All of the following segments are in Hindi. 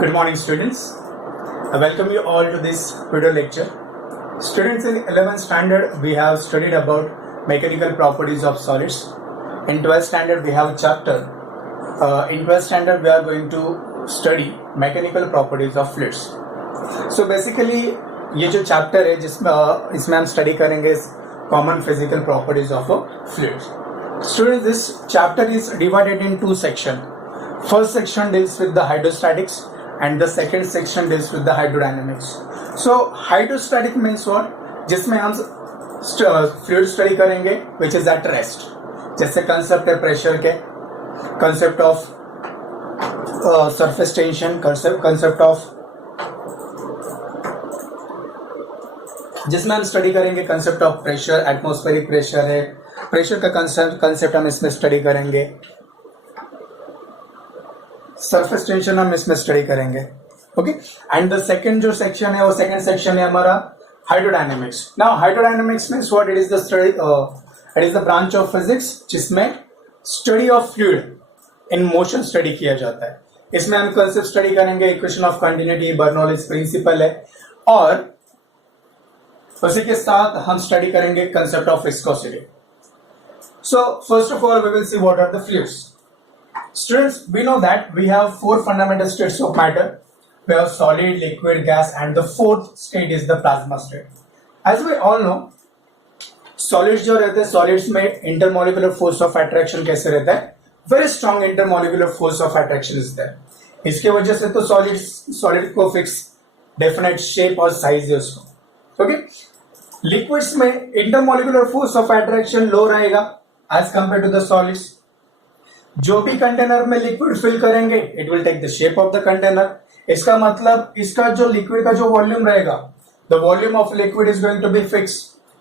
Good morning, students. I welcome you all to this video lecture. Students, in 11th standard, we have studied about mechanical properties of solids. In 12th standard, we have a chapter. In 12th standard, we are going to study mechanical properties of fluids. So basically, ये जो chapter है जिसमें इसमें हम study करेंगे common physical properties of fluids. Students, this chapter is divided in two sections. First section deals with the hydrostatics and the second section deals with the hydrodynamics. So hydrostatic means what? जिसमें हम fluid study करेंगे which is at rest. जैसे concept है pressure के, concept of surface tension, concept of जिसमें हम स्टडी करेंगे concept of pressure, atmospheric pressure है, प्रेशर का कंसेप्ट हम इसमें स्टडी करेंगे, सरफेस टेंशन हम इसमें स्टडी करेंगे. ओके, एंड द सेकंड जो सेक्शन है वो सेकंड सेक्शन है हमारा hydrodynamics. Now hydrodynamics means what? It is the study, it is the branch of physics जिसमें study of fluid in motion study किया जाता है. इसमें हम कंसेप्ट स्टडी करेंगे, equation of continuity, Bernoulli's principle है, और उसी के साथ हम स्टडी करेंगे concept of viscosity. So first of all we will see what are the fluids. Students, we know that we have four fundamental states of matter. We have solid, liquid, gas, and the fourth state is the plasma state. As we all know, solids जो रहते हैं, solids में intermolecular force of attraction कैसे रहता है? Very strong intermolecular force of attraction is there. इसके वजह से तो solid को fix definite shape और size है उसको. Okay? Liquids में intermolecular force of attraction low रहेगा as compared to the solids. जो भी कंटेनर में लिक्विड फिल करेंगे it will take the shape of the container. इसका मतलब इसका जो लिक्विड का जो वॉल्यूम रहेगा, the volume of liquid is going to be fix.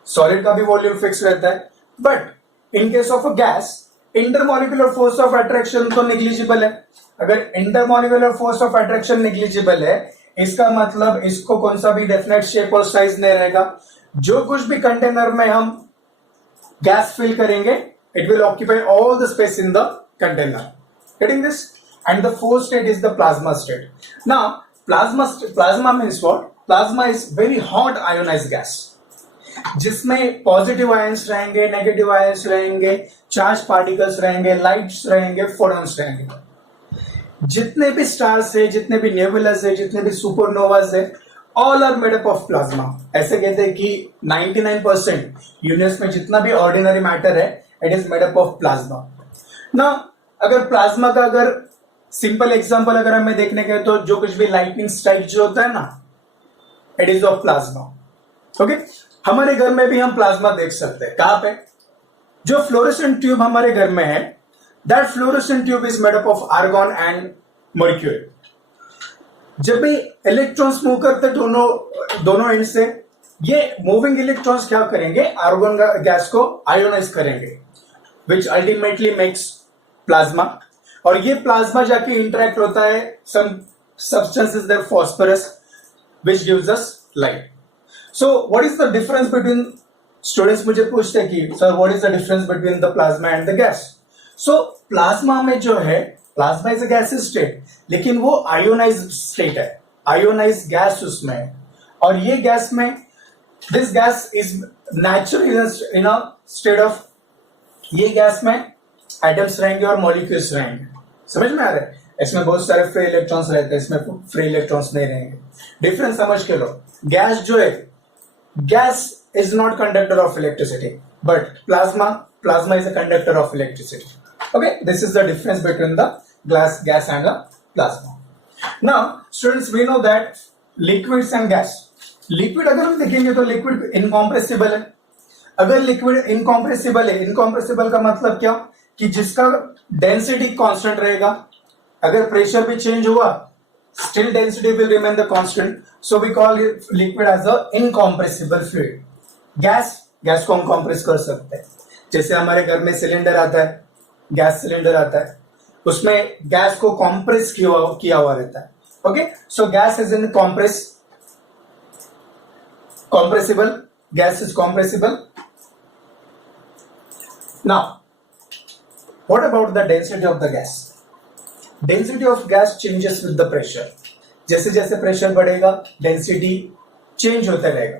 Solid का भी वॉल्यूम फिक्स रहता है, but in case of a gas intermolecular force of attraction तो नेग्लिजिबल है. अगर intermolecular force of attraction negligible है, इसका मतलब इसको कौन सा भी डेफिनेट शेप और साइज नहीं रहेगा. जो कुछ भी कंटेनर में हम गैस फिल करेंगे it will occupy all the space in the container. Getting this? And the fourth state is the plasma state. Now, plasma means what? Plasma is very hot ionized gas. जिसमें पॉजिटिव आयंस रहेंगे, नेगेटिव आयंस रहेंगे, चार्ज पार्टिकल्स रहेंगे, लाइट्स रहेंगे, फोटॉन्स रहेंगे. जितने भी स्टार्स है, जितने भी नेबुलास है, जितने भी सुपरनोवास है, all are made up of plasma. ऐसे कहते हैं कि 99% यूनिवर्स में जितना भी ऑर्डिनरी मैटर है it is made up of plasma. ना अगर प्लाज्मा का अगर सिंपल एग्जांपल अगर हमें देखने के तो जो कुछ भी लाइटनिंग स्ट्राइक जो होता है ना, it is of plasma. Okay, हमारे घर में भी हम प्लाज्मा देख सकते हैं. कहां पे? जो फ्लोरोसेंट ट्यूब हमारे घर में है, that fluorescent tube is made up of argon and mercury. जब भी इलेक्ट्रॉन्स मूव करते दोनों एंड से, ये मूविंग इलेक्ट्रॉन्स क्या करेंगे? आर्गन गैस को आयोनाइज करेंगे, which ultimately makes plasma. और ये प्लाज्मा जाके इंटरेक्ट होता है some substances there phosphorus which gives us light. So what is the difference between, students मुझे पूछते हैं कि sir what is the difference between the plasma and the gas? So plasma में जो है, plasma is a gaseous state, लेकिन वो ionized state है, ionized gas उसमें है. और ये गैस में this gas is naturally in a state of, ये गैस में एटम्स रहेंगे और मॉलिक्यूल्स रहेंगे. समझ में आ रहा है? इसमें बहुत सारे फ्री इलेक्ट्रॉन्स रहते हैं, इसमें फ्री इलेक्ट्रॉन्स नहीं रहेंगे. डिफरेंस समझ के लो. गैस जो है, gas is not conductor of electricity, but plasma is a conductor of electricity. Okay, this is the difference between the gas and the plasma. Now students, we know that liquids and gas. Liquid अगर हम देखेंगे तो लिक्विड इनकॉम्प्रेसिबल है. अगर लिक्विड इनकॉम्प्रेसिबल है, इनकॉम्प्रेसिबल का मतलब क्या? कि जिसका डेंसिटी कांस्टेंट रहेगा, अगर प्रेशर भी चेंज हुआ still density will remain the constant. So we call liquid as a incompressible fluid. Gas को हम कॉम्प्रेस कर सकते हैं. जैसे हमारे घर में सिलेंडर आता है, गैस सिलेंडर आता है, उसमें गैस को कॉम्प्रेस किया हुआ रहता है. Okay, so gas is in compressible. Gas is compressible. Now, what about the density of the gas? Density of gas changes with the pressure. जैसे जैसे प्रेशर बढ़ेगा डेंसिटी चेंज होता रहेगा.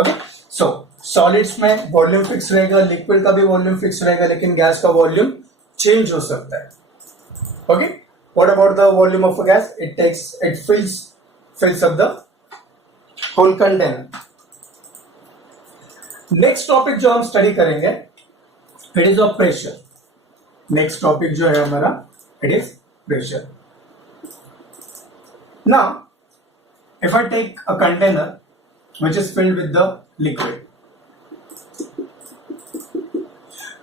ओके, सो सॉलिड्स में वॉल्यूम फिक्स रहेगा, लिक्विड का भी वॉल्यूम फिक्स रहेगा, लेकिन गैस का वॉल्यूम चेंज हो सकता है. Okay, what about the volume of a gas? It fills up the whole container. Next topic जो हम स्टडी करेंगे it is of pressure. Next topic जो है हमारा it is pressure. Now if I take a container which is filled with the liquid,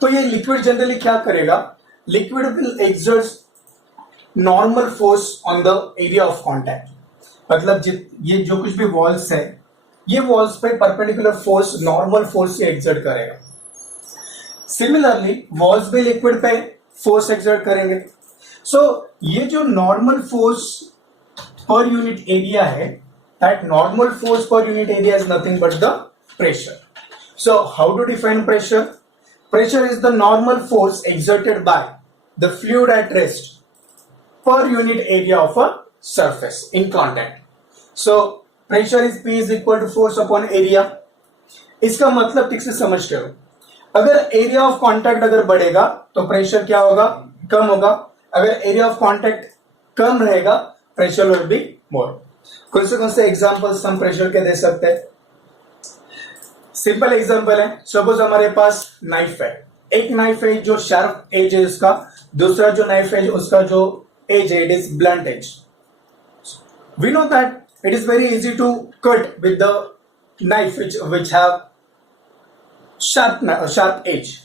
तो ये लिक्विड जनरली क्या करेगा? Liquid will exert normal force on the area of contact. मतलब ये जो कुछ भी वॉल्स है, ये वॉल्स पे परपेंडिकुलर फोर्स नॉर्मल फोर्स से एक्सर्ट करेगा. सिमिलरली वॉल्स भी लिक्विड पे फोर्स एक्सर्ट करेंगे. सो ये जो normal force per unit area है, that normal force per unit area is nothing but the pressure. So how to define pressure? Pressure is the normal force exerted by the fluid at rest per unit area of a surface in contact. So pressure is P is equal to force upon area. इसका मतलब ठीक से समझ रहे हो. अगर एरिया ऑफ कॉन्टैक्ट अगर बढ़ेगा तो प्रेशर क्या होगा? कम होगा. अगर एरिया ऑफ कॉन्टैक्ट कम रहेगा प्रेशर विल बी मोर. कौन से एग्जाम्पल्स हम प्रेशर के दे सकते हैं? सिंपल एग्जांपल है, सपोज हमारे पास नाइफ है. एक नाइफ है जो शार्प एज है उसका, दूसरा जो नाइफ है उसका जो एज है it is blunt edge. We know that it is very easy to cut with the knife which have sharp edge.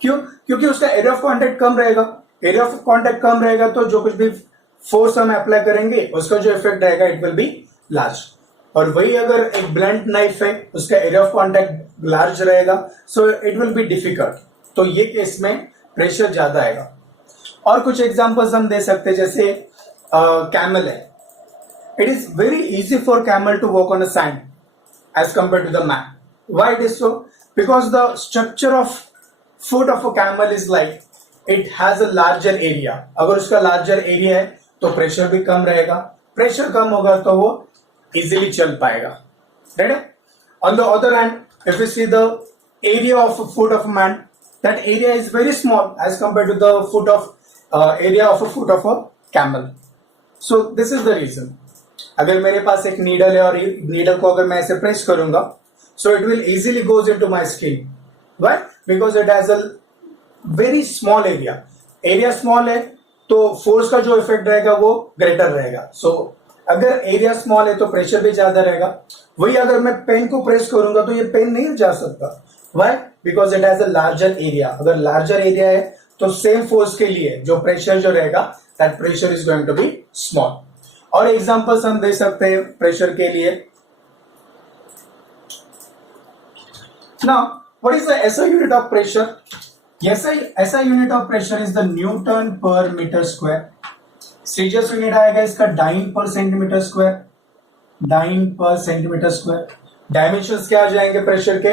क्यों? क्योंकि उसका एरिया ऑफ कॉन्टैक्ट कम रहेगा. एरिया ऑफ कॉन्टैक्ट कम रहेगा तो जो कुछ भी फोर्स हम अप्लाई करेंगे उसका जो इफेक्ट रहेगा इट विल बी लार्ज. और वही अगर एक ब्लंट नाइफ है उसका एरिया ऑफ कॉन्टैक्ट लार्ज रहेगा, so it will be difficult. तो ये केस में प्रेशर ज्यादा आएगा. और कुछ एग्जांपल्स हम दे सकते हैं, जैसे कैमल है. It is very easy for camel to walk on a sand as compare to the man. Why it is so? Because the structure of foot of a camel is like it has a larger area. अगर उसका लार्जर एरिया है तो प्रेशर भी कम रहेगा. प्रेशर कम होगा तो वो इजीली चल पाएगा. Right? On the other hand, if you see the area of foot of man, that area is very small as compare to the foot of area of foot of a camel. So this is the reason. अगर मेरे पास एक नीडल है और नीडल को अगर मैं ऐसे प्रेस करूंगा, so it will easily goes into my skin. Why? Because it has a very small area. Area small है तो फोर्स का जो इफेक्ट रहेगा वो ग्रेटर रहेगा. सो अगर एरिया स्मॉल है तो प्रेशर भी ज्यादा रहेगा. वही अगर मैं पेन को प्रेस करूंगा तो ये पेन नहीं जा सकता. Why? Because it has a larger area. अगर लार्जर एरिया है तो सेम फोर्स के लिए जो प्रेशर जो रहेगा that pressure is going to be small. और एग्जांपल्स हम दे सकते हैं प्रेशर के लिए. Now what is the S I unit of pressure? SI unit of pressure is the newton per metre square. C G S unit आएगा इसका dyne per centimetre square. Dyne per centimetre square. Dimensions क्या आ जाएंगे प्रेशर के?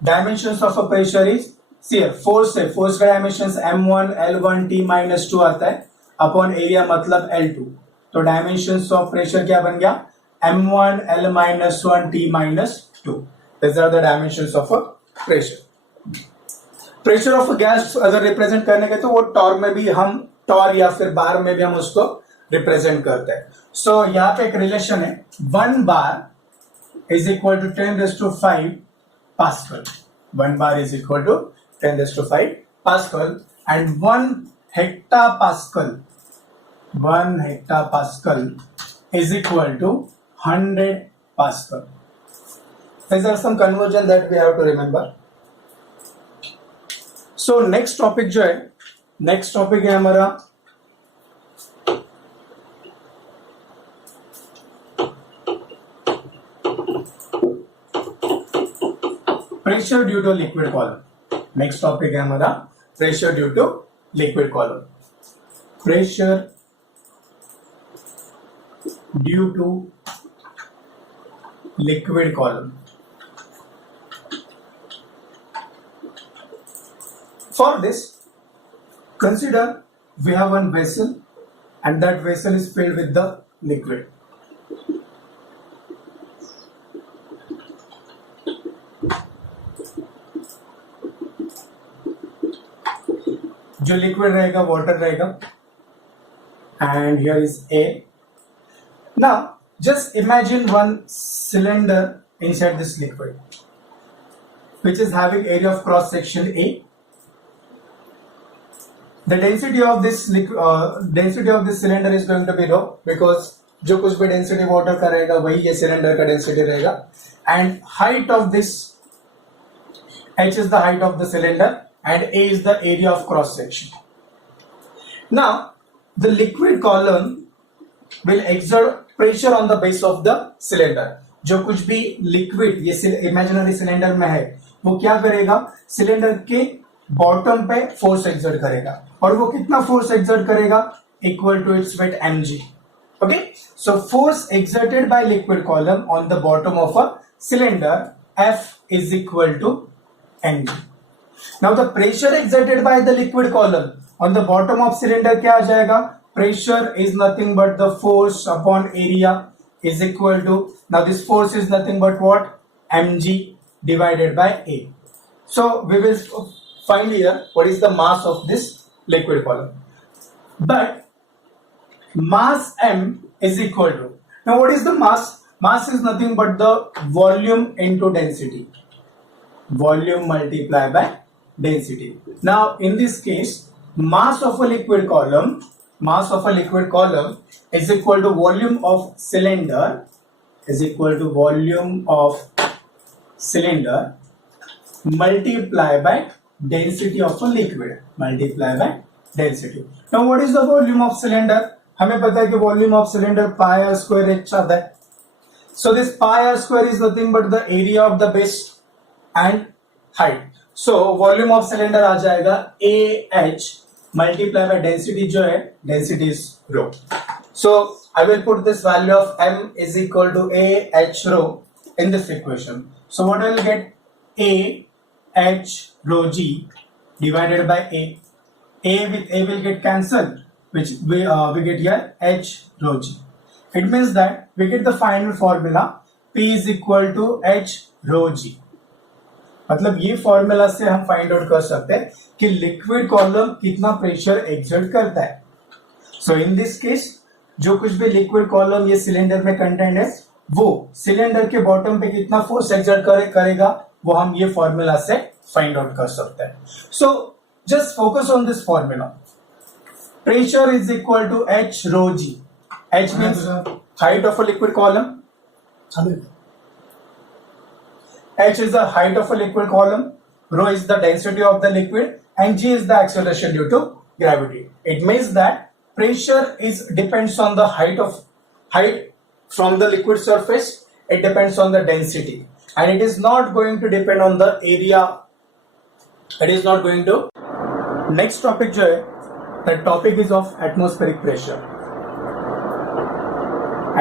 Dimensions of a pressure is C F. Force है, फोर्स का डायमेंशंस m1 L1 T-2 आता है अपॉन एरिया मतलब L2. तो डायमेंशंस ऑफ प्रेशर क्या बन गया? m1 L-1 T-2. These are the dimensions of a pressure. Pressure of gas अगर रिप्रेजेंट करने के तो वो टॉर में भी हम टॉर या फिर बार में भी हम उसको रिप्रेजेंट करते हैं. सो यहाँ पे एक रिलेशन है, 1 bar is equal to 10⁵ pascal. 1 bar is equal to 10⁵ pascal and 1 hectopascal. 1 hectopascal is equal to 100 pascal. These are some conversion that we have to remember. So next topic जो है, नेक्स्ट टॉपिक है हमारा pressure due to liquid column. Next topic है हमारा pressure due to liquid column. Pressure due to liquid column. For this, consider we have one vessel and that vessel is filled with the liquid. जो लिक्विड रहेगा वाटर रहेगा, and here is air. Now just imagine one cylinder inside this liquid which is having area of cross section A. The density of this cylinder is going to be rho, because जो कुछ भी डेंसिटी वाटर का रहेगा वही ये सिलेंडर का डेंसिटी रहेगा. And height of this h is the height of the cylinder and A is the area of cross section. Now the liquid column will exert pressure on the base of the cylinder. जो कुछ भी लिक्विड ये इमेजिनरी सिलेंडर में है वो क्या करेगा, सिलेंडर के बॉटम पे फोर्स एक्सर्ट करेगा. और वो कितना फोर्स एक्सर्ट करेगा, equal to its weight mg. Okay, so force exerted by liquid column on the bottom of a cylinder F is equal to mg. Now the pressure exerted by the liquid column on the bottom of cylinder क्या आ जाएगा, pressure is nothing but the force upon area is equal to, now this force is nothing but what, mg divided by A. So we will find here what is the mass of this liquid column. But mass m is equal to, now what is the mass? Mass is nothing but the volume into density, volume multiplied by density. Now in this case mass of a liquid column is equal to volume of cylinder is equal to volume of cylinder multiply by density of a liquid multiply by density. Now what is the volume of cylinder? हमें पता है कि volume of cylinder pi r square h आता है. So this pi r square is nothing but the area of the base and height. So volume of cylinder आ जाएगा Ah multiply by density जो है density is rho. So I will put this value of m is equal to A h rho in this equation. So what I will get, A h rho g divided by A. A with A will get cancelled, which we get here h rho g. It means that we get the final formula P is equal to h rho g. मतलब ये फॉर्मूला से हम फाइंड आउट कर सकते हैं कि लिक्विड कॉलम कितना प्रेशर एक्सर्ट करता है. सो इन दिस केस जो कुछ भी लिक्विड कॉलम ये सिलेंडर में कंटेंट है वो सिलेंडर के बॉटम पे कितना फोर्स एक्सर्ट करेगा वो हम ये फॉर्मूला से फाइंड आउट कर सकते हैं. So just focus on this formula. Pressure is equal to h rho g. H means height of a liquid column. H is the height of a liquid column, rho is the density of the liquid, and g is the acceleration due to gravity. It means that pressure depends on the height from the liquid surface. It depends on the density, and it is not going to depend on the area. It is not going to. Next topic जो है, the topic is of atmospheric pressure.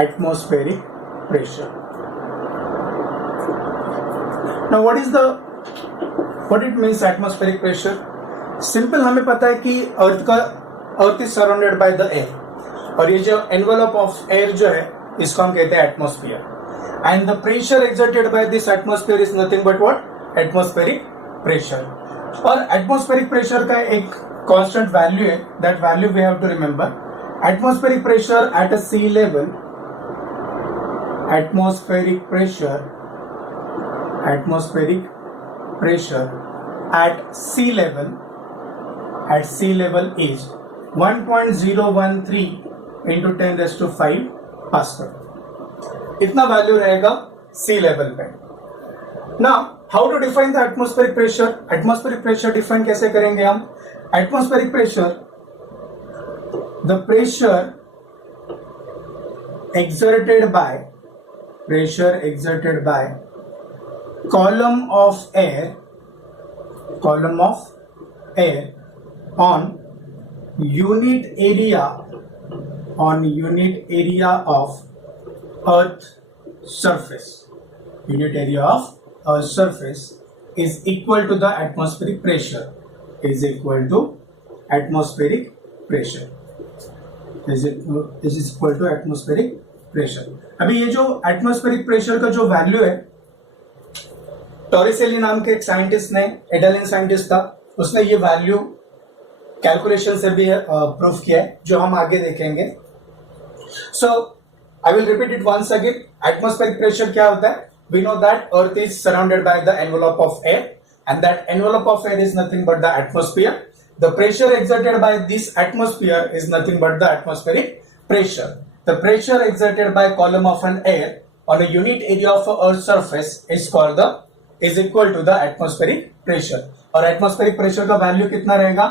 Atmospheric pressure. Now what it means atmospheric pressure? Simple हमें पता है कि अर्थ is surrounded by the air, और ये जो एनवेलप ऑफ एयर जो है इसको हम कहते हैं atmosphere. And the pressure exerted by this atmosphere is nothing but what, atmospheric pressure. और एटमॉस्फेरिक प्रेशर का एक कांस्टेंट वैल्यू है, that value we have to remember. Atmospheric pressure at a sea level, atmospheric pressure at sea level is 1.013 into 10 raised to 5 Pascal. इतना वैल्यू रहेगा सी लेवल पे. Now how to define the atmospheric pressure? Atmospheric pressure define कैसे करेंगे हम? Atmospheric pressure, the pressure exerted by column of air on unit area of earth surface is equal to the atmospheric pressure is equal to atmospheric pressure. अभी ये जो एटमॉस्फेरिक प्रेशर का जो वैल्यू है, टॉरिसेली नाम के एक साइंटिस्ट ने, इटालियन साइंटिस्ट था, उसने ये वैल्यू कैलकुलेशन से भी प्रूफ किया है, जो हम आगे देखेंगे. So I will repeat it once again. Atmospheric pressure क्या होता है? We know that earth is surrounded by the envelope of air and that envelope of air is nothing but the atmosphere. The pressure exerted by this atmosphere is nothing but the atmospheric pressure. The pressure exerted by column of an air on a unit area of Earth's surface is equal to the atmospheric pressure. और atmospheric pressure का value कितना रहेगा?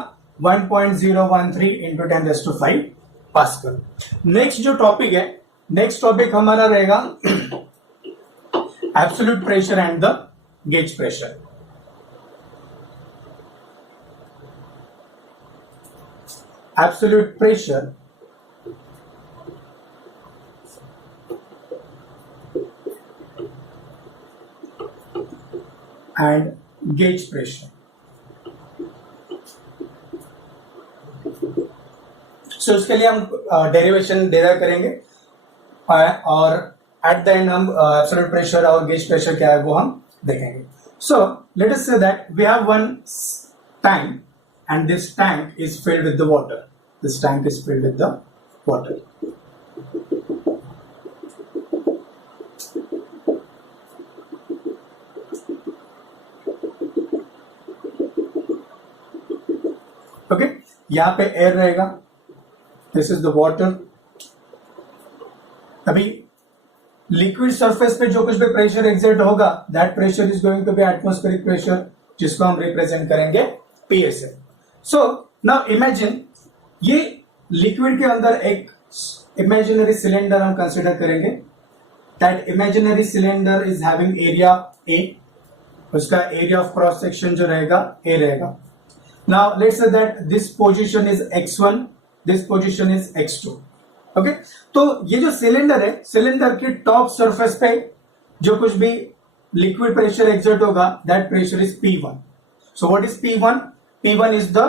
1.013 into 10⁵ पास्कल. नेक्स्ट जो टॉपिक है, नेक्स्ट टॉपिक हमारा रहेगा absolute pressure and the gauge pressure. Absolute pressure and gauge pressure. So उसके लिए हम डेरिवेशन डेरा करेंगे और एट द एंड हम एब्सोल्यूट प्रेशर और गेज प्रेशर क्या है वो हम देखेंगे. So let us say that we have one tank and this tank is filled with the water. This tank is filled with the water. Okay, यहाँ पे एयर रहेगा. This is the water. अभी लिक्विड सरफेस पे जो कुछ भी प्रेशर एग्जर्ट होगा, that pressure is going to be atmospheric pressure, जिसको हम रिप्रेजेंट करेंगे PSA. सो नाउ इमेजिन, ये लिक्विड के अंदर एक इमेजिनरी सिलेंडर हम कंसिडर करेंगे. That imaginary cylinder is having area A. उसका एरिया ऑफ क्रॉस सेक्शन जो रहेगा A रहेगा. Now let's say that this position is x1, this position is x2. Okay, तो ये जो सिलेंडर है, सिलेंडर के टॉप सरफेस पे जो कुछ भी लिक्विड प्रेशर एक्सर्ट होगा, that pressure is P1. So what is P1? P1 is the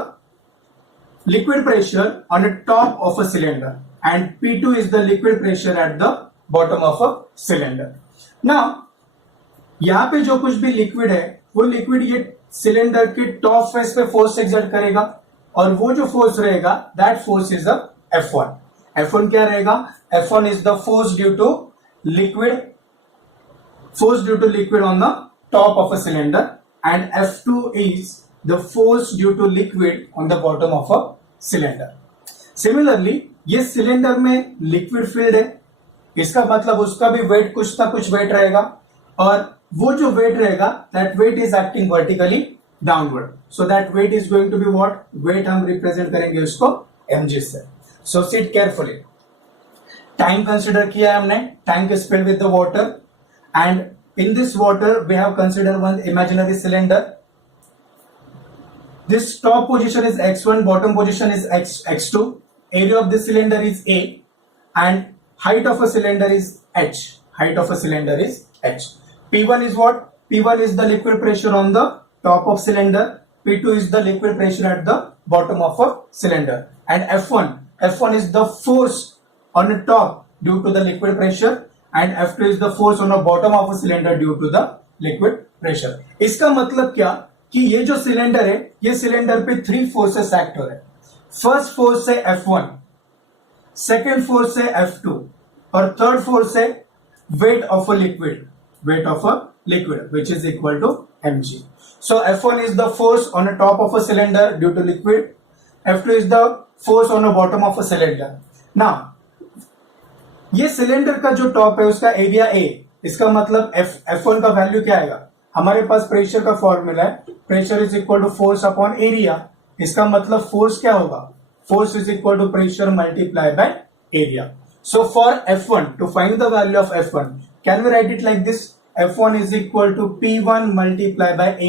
liquid pressure on the top of a cylinder and P2 is the liquid pressure at the bottom of a cylinder. Now, यहाँ पे जो कुछ भी लिक्विड है, वो लिक्विड ये सिलेंडर के टॉप फेस पे फोर्स एक्सर्ट करेगा और वो जो फोर्स रहेगा, that force is the F1. F1 क्या रहेगा? F1 is the force due to liquid on the top of a cylinder and F2 is the force due to liquid on the bottom of a cylinder. Similarly, ये सिलेंडर में लिक्विड फील्ड है, इसका मतलब उसका भी वेट कुछ ना कुछ वेट रहेगा और वो जो वेट रहेगा, that weight is acting vertically downward. So that weight is going to be what? Weight हम रिप्रेजेंट करेंगे उसको mg से. So sit carefully. Tank consider किया है हमने. Tank is filled with the water and in this water we have consider one imaginary cylinder. This top position is x1, bottom position is x2. Area of the cylinder is A, and height of a cylinder is h. Height of a cylinder is h. P1 is what? P1 is the liquid pressure on the top of cylinder. P2 is the liquid pressure at the bottom of a cylinder. And F1 is the force on the top due to the liquid pressure, and F2 is the force on the bottom of a cylinder due to the liquid pressure. इसका मतलब क्या कि ये जो सिलेंडर है, ये सिलेंडर पे 3 फोर्सेस एक्ट हो रहे हैं. फर्स्ट फोर्स है F1, सेकेंड फोर्स है F2 और थर्ड फोर्स है weight of a liquid which is equal to mg. So F1 is the force on the top of a cylinder due to liquid, F2 is the force on the bottom of a cylinder. Now ये सिलेंडर का जो टॉप है उसका एरिया A, इसका मतलब F1 का वैल्यू क्या आएगा? हमारे पास प्रेशर का फॉर्मूला है, pressure is equal to force upon area. इसका मतलब फोर्स क्या होगा? Force is equal to pressure multiply by area. So for F1, to find the value of F1, can we write it like this? F1 is equal to P1 multiplied by A.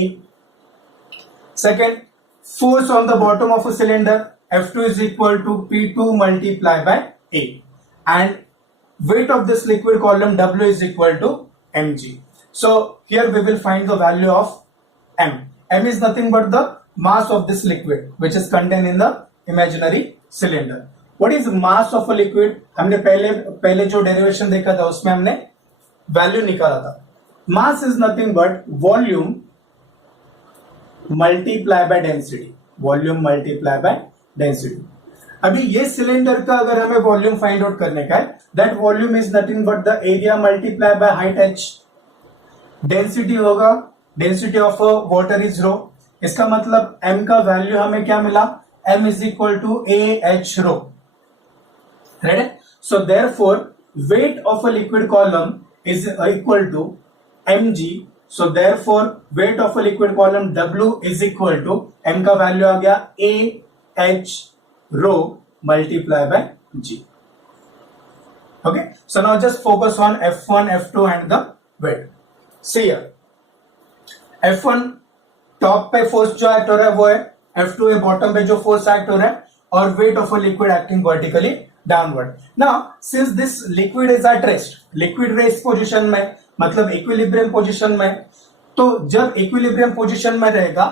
Second, force on the bottom of a cylinder, F2 is equal to P2 multiplied by A. And weight of this liquid column W is equal to mg. So here we will find the value of m. M is nothing but the mass of this liquid which is contained in the imaginary cylinder. What is mass of a liquid? हमने पहले जो डेरिवेशन देखा था उसमें हमने वैल्यू निकाला था. Mass is nothing but volume multiply by density. Volume multiply by density. अभी ये सिलेंडर का अगर हमें वॉल्यूम फाइंड आउट करने का है, that volume is nothing but the area multiply by height h। Density होगा, density of water is rho, इसका मतलब m का वैल्यू हमें क्या मिला, m is equal to a h rho. Right, so therefore weight of a liquid column is equal to mg, so therefore weight of a liquid column w is equal to m का वैल्यू आ गया a h rho multiply bye g। okay, so now just focus on f1 f2 and the weight। see here, f1 top पे फोर्स जो एक्ट हो रहा है वो है, f2 है बॉटम पे जो फोर्स एक्ट हो रहा है, और wait of a liquid acting vertically downward. Now since this liquid is at rest, liquid rest position में मतलब इक्विलिब्रियम पोजीशन में, तो जब इक्विलिब्रियम पोजीशन में रहेगा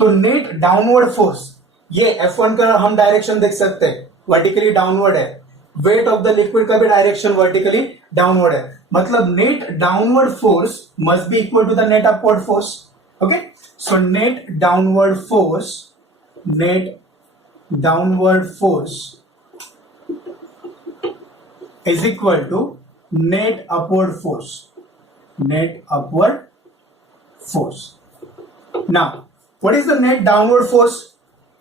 तो नेट डाउनवर्ड फोर्स, ये F1 का हम डायरेक्शन देख सकते हैं वर्टिकली डाउनवर्ड है, वेट ऑफ द लिक्विड का भी डायरेक्शन वर्टिकली डाउनवर्ड है, मतलब net downward force must be equal to the net upward force. Okay, so net downward force is equal to net upward force. Now what is the net downward force?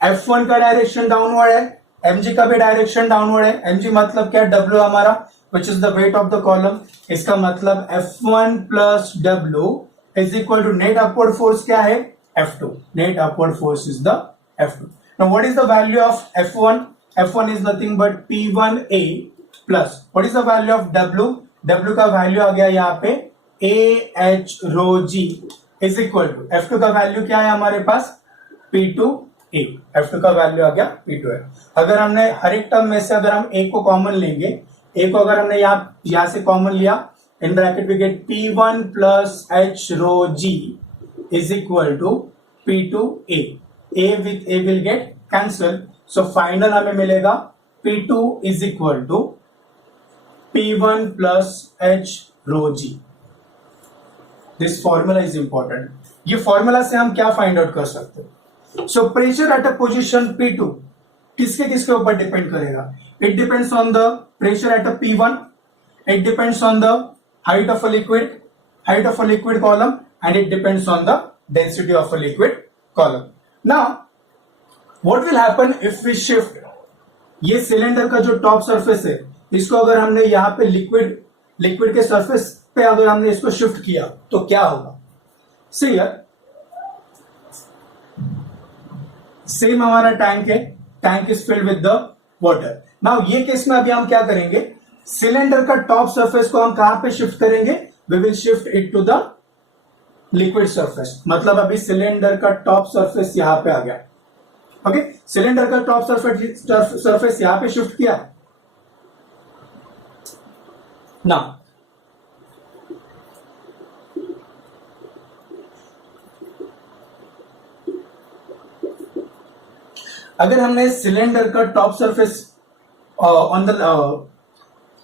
F1 का डायरेक्शन डाउनवर्ड है, mg का भी डायरेक्शन डाउनवर्ड है। mg मतलब क्या, W हमारा which is the weight of the column, इसका मतलब F1 plus W is equal to net upward force क्या है, F2। Net upward force is the F2। Now what is the value of F1? F1 is nothing but P1A plus what is the value of W? W का वैल्यू आ गया यहाँ पे AH rho G is equal to F2 का वैल्यू क्या है हमारे पास, P2A। F2 का वैल्यू आ गया P2 है। अगर हमने हर एक टर्म में से अगर हम A को कॉमन लेंगे, A को अगर हमने यहां से कॉमन लिया, in bracket we get P1 plus H rho G is equal to P2A। A with A will get cancel, so final हमें मिलेगा P2 is equal to P1 plus H rho G। This formula is important. ये फॉर्मूला से हम क्या फाइंड आउट कर सकते हैं? So pressure at a position P2 किसके ऊपर डिपेंड करेगा? It depends on the pressure at a P1, it depends on the height of a liquid column, and it depends on the density of a liquid column. Now what will happen if we shift ये सिलेंडर का जो टॉप सरफेस है, इसको अगर हमने यहाँ पे लिक्विड के सरफेस पे अगर हमने इसको शिफ्ट किया तो क्या होगा? See here, सेम हमारा टैंक है, tank is filled with the water. Now ये केस में अभी हम क्या करेंगे, सिलेंडर का टॉप सरफेस को हम कहां पे शिफ्ट करेंगे, we will shift it to the liquid surface. मतलब अभी सिलेंडर का टॉप सरफेस यहां पे आ गया। ओके, सिलेंडर का टॉप सरफेस यहां पे शिफ्ट किया। नाउ अगर हमने सिलेंडर का top surface on the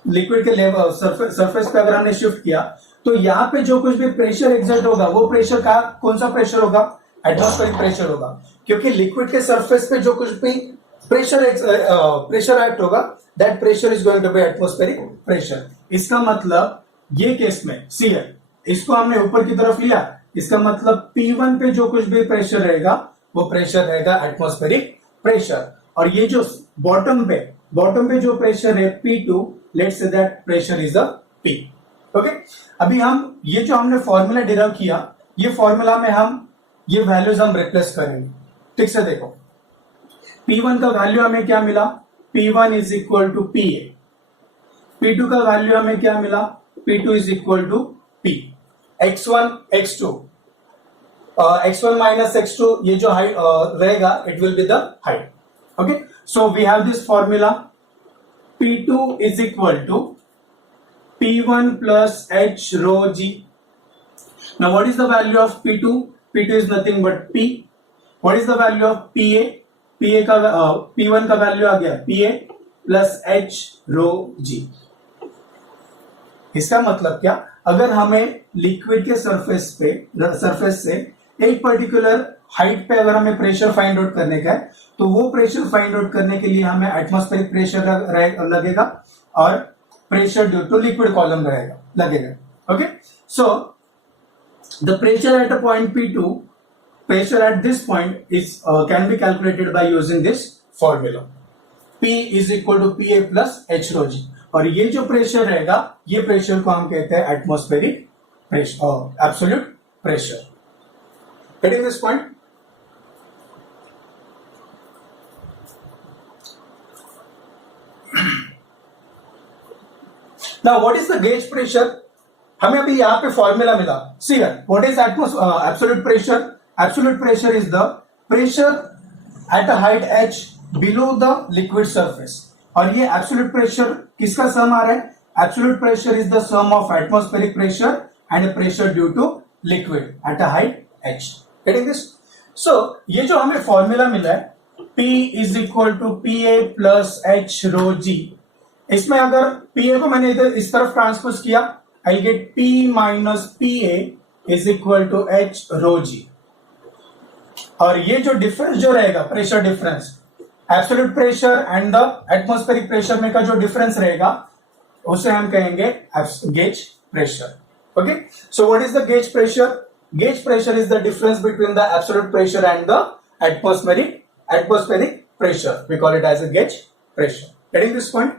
liquid के लेवल सरफेस पे अगर हमने शिफ्ट किया, तो यहाँ पे जो कुछ भी प्रेशर एग्जर्ट होगा वो प्रेशर का कौन सा प्रेशर होगा, एटमॉस्फेरिक प्रेशर होगा, क्योंकि लिक्विड के सरफेस पे जो कुछ भी प्रेशर एक्ट होगा that pressure is going to be atmospheric pressure. इसका मतलब ये केस में सी है, इसको हमने ऊपर की तरफ लिया, इसका मतलब P1 पे जो कुछ भी प्रेशर रहेगा वो प्रेशर रहेगा एटमॉस्फेरिक प्रेशर, और ये जो बॉटम पे जो प्रेशर है P2, let's say that pressure is a P। Okay, अभी हम ये जो हमने फॉर्मूला डिराइव किया, ये फॉर्मूला में हम ये वैल्यूज हम रिप्लेस करेंगे। ठीक से देखो, P1 का वैल्यू हमें क्या मिला, P1 is equal to PA। P2 का वैल्यू हमें क्या मिला, P2 is equal to P। X1 X2 x1 minus x2, ये जो हाइट रहेगा it will be the height. Okay, so we have this formula, P2 is equal to P1 plus H rho G। Now what is the value of P2? P2 is nothing but P। What is the value of PA? P1 का वैल्यू आ गया PA plus H rho G। इसका मतलब क्या, अगर हमें लिक्विड के सरफेस से एक पर्टिकुलर हाइट पे अगर हमें प्रेशर फाइंड आउट करने का है तो वो प्रेशर फाइंड आउट करने के लिए हमें एटमॉस्फेरिक प्रेशर लगेगा और pressure due to liquid column लगेगा. Okay, so the pressure at a point P2, pressure at this point is can be calculated by using this formula. P is equal to PA plus H rho G. और ये जो प्रेशर रहेगा ये प्रेशर को हम कहते हैं atmospheric pressure, absolute pressure. Getting this point? Now what is the gauge pressure? हमें अभी यहाँ पे फॉर्मूला मिला. See here, what is absolute pressure? Absolute pressure is the pressure at a height h below the liquid surface. और ये absolute pressure किसका सम आ रहा है? Absolute pressure is the sum of atmospheric pressure and pressure due to liquid at a height h. Getting this? So ये जो हमें फॉर्मूला मिला है P is equal to PA plus H rho G. इसमें अगर PA को मैंने इधर इस तरफ ट्रांसपोज किया, I'll get P minus PA is equal to H rho G. और ये जो डिफरेंस जो रहेगा, pressure difference, absolute pressure and the atmospheric pressure में का जो डिफरेंस रहेगा उसे हम कहेंगे gauge pressure. Okay, so what is the gauge pressure? Gauge pressure is the difference between the absolute pressure and the atmospheric pressure. We call it as a gauge pressure. Getting this point?